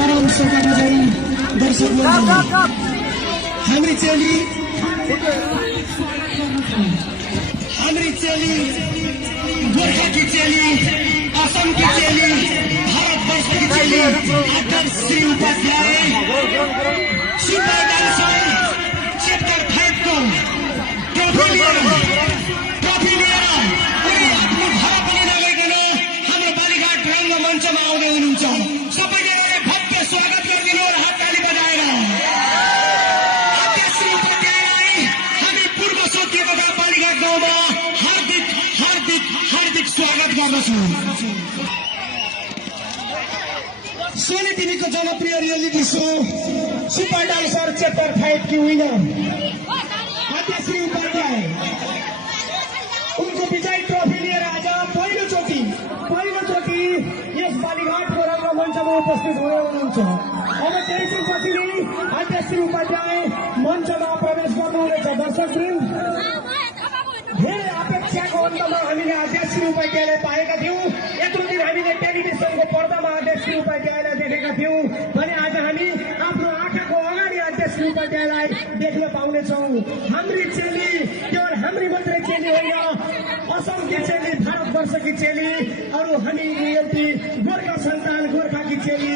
करम सोका बजाई दर्शक हाम्री चेली गोर्खा की चेली असम की चेली भारतवर्ष की चेली अध्यक्ष Shri Upadhyay super dancer chapter 5 को ट्रॉफी लिएर उनी आफ्नो भाडा पनि नगइकन हाम्रो बालीघाट रङ्गमञ्चमा आउँदै हुनुहुन्छ। सबैजनाले भव्य स्वागत गरिदिनु र हातताली बजाएर अध्यक्ष श्री उपाध्यायलाई हामी पूर्व सोधिएका बालीघाट गाउँमा हार्दिक हार्दिक हार्दिक स्वागत गर्दछौँ। सोनी टिभीको जनप्रिय reality show super dancer chapter 5 की विनर अध्यक्ष श्री उपाध्याय उनको विजय ट्रॉफी लिएर आज पहिलोचोटि यस बालीघाटको रङ्गमञ्चमा उपस्थित हुनुहुन्छ। अब केही क्षणपछि नै अध्यक्ष श्री उपाध्याय मञ्चमा प्रवेश गर्नुहुनेछ। दर्शकवृन्द, धेरै अपेक्षाको अन्तमा हामीले अध्यक्ष श्री उपाध्यायलाई पाएका थियौँ। यत्रो दिन हामीले टेलिभिजनको पर्दामा अध्यक्ष श्री उपाध्यायलाई देखेका थियौँ भने आज हामी आफ्नो आँखाको अगाडि अध्यक्ष श्री उपाध्यायलाई देख्न पाउनेछौँ। हाम्री चेली केवल हाम्री मात्रै चेली होइन, असमकी चेली, भारतवर्षकी चेली, अरू हामी गोर्खा सन्तान गोर्खाकी चेली